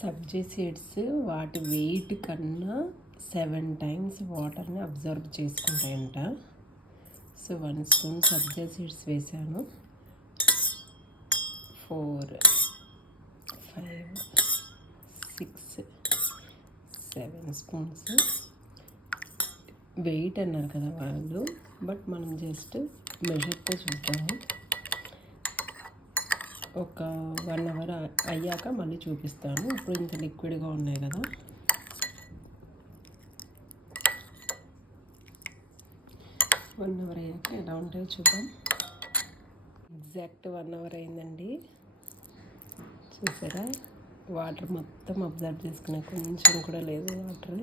సబ్జీ seeds వాటి wait కన్నా 7 times వాటర్ని అబ్జర్వ్ చేసుకుంటాయంట. సో 1 స్పూన్ సబ్జీ సీడ్స్ వేసాను. 4, 5, 6, 7 స్పూన్స్. వెయిట్ అన్నారు కదా వాళ్ళు, బట్ మనం జస్ట్ మెజర్తో చూద్దాము. ఒక 1 అవర్ అయ్యాక మళ్ళీ చూపిస్తాను. ఇప్పుడు ఇంత లిక్విడ్గా ఉన్నాయి కదా, వన్ అవర్ అయ్యాక ఎలా ఉంటాయో చూద్దాం. ఎగ్జాక్ట్ 1 అవర్ అయిందండి. చూసారా, వాటర్ మొత్తం అబ్జర్వ్ చేసుకునే, కొంచెం కూడా లేదు వాటర్.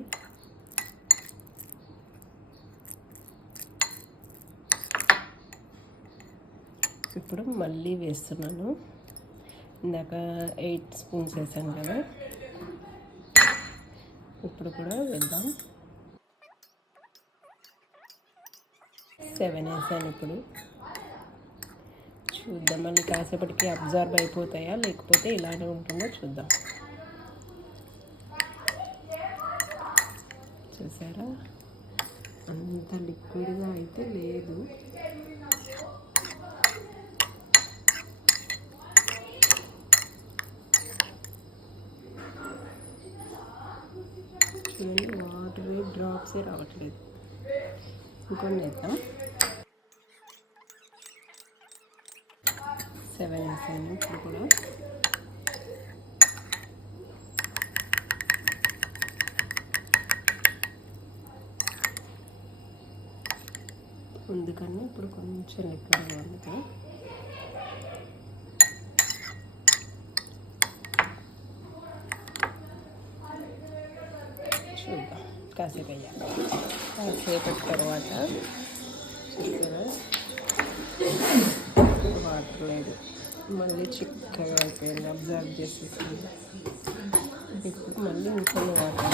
ఇప్పుడు మళ్ళీ వేస్తున్నాను. ఇందాక 8 స్పూన్స్ వేసాను కదా, ఇప్పుడు కూడా వేద్దాం. 7 వేసాను. ఇప్పుడు చూద్దాం, మళ్ళీ కాసేపటికి అబ్జర్వ్ అయిపోతాయా లేకపోతే ఇలానే ఉంటుందో చూద్దాం. చూసారా, అంత లిక్విడ్గా అయితే లేదు. చూడండి, వాటర్ డ్రాప్సే రావట్లేదు. ఇంకొన్ని వేద్దాం. 7 వేసాను. ఇప్పుడు కూడా అందుకని ఇప్పుడు కొంచెం లిక్విడ్గా ఉంది కదా. చూద్దాం కాసేపు అయ్యాక. కాసేపటి తర్వాత చూసారా, వాటర్ లేదు, మళ్ళీ చిక్కగా అయిపోయింది, అబ్జర్వ్ చేసేసింది. ఇప్పుడు మళ్ళీ ఇంకొన్ని వాటర్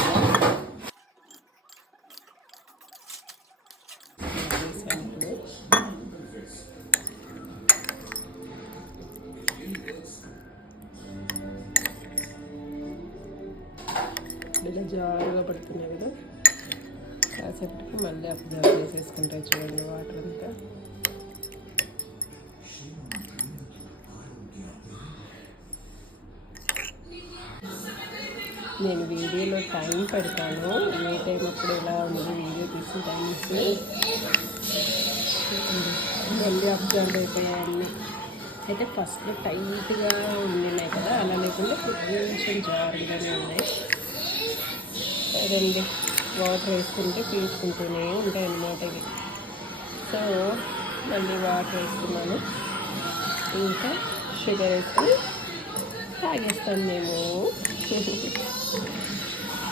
వేసాను. ఇలా జారుగా పడుతున్నాయి కదా, కాసేపటికి మళ్ళీ అబ్జర్వ్ చేసేసుకుంటాయి. చూడండి వాటర్ అంతా. నేను వీడియోలో టైం పెడతాను, ఏ టైం అప్పుడు ఎలా ఉంది వీడియో తీసిన టైమ్స్. మళ్ళీ అబ్జర్వ్ అయిపోయాయి. అయితే ఫస్ట్లో టైట్గా ఉండినాయి కదా, అలా లేకుండా కొంచెం జారుగానే ఉన్నాయి. అదండి, వాటర్ వేసుకుంటే పీల్చుకుంటూనే ఉంటాయి అన్నమాట ఇవి. సో మళ్ళీ వాటర్ వేస్తున్నాను, ఇంకా షుగర్ వేసుకొని తాగేస్తాను మేము.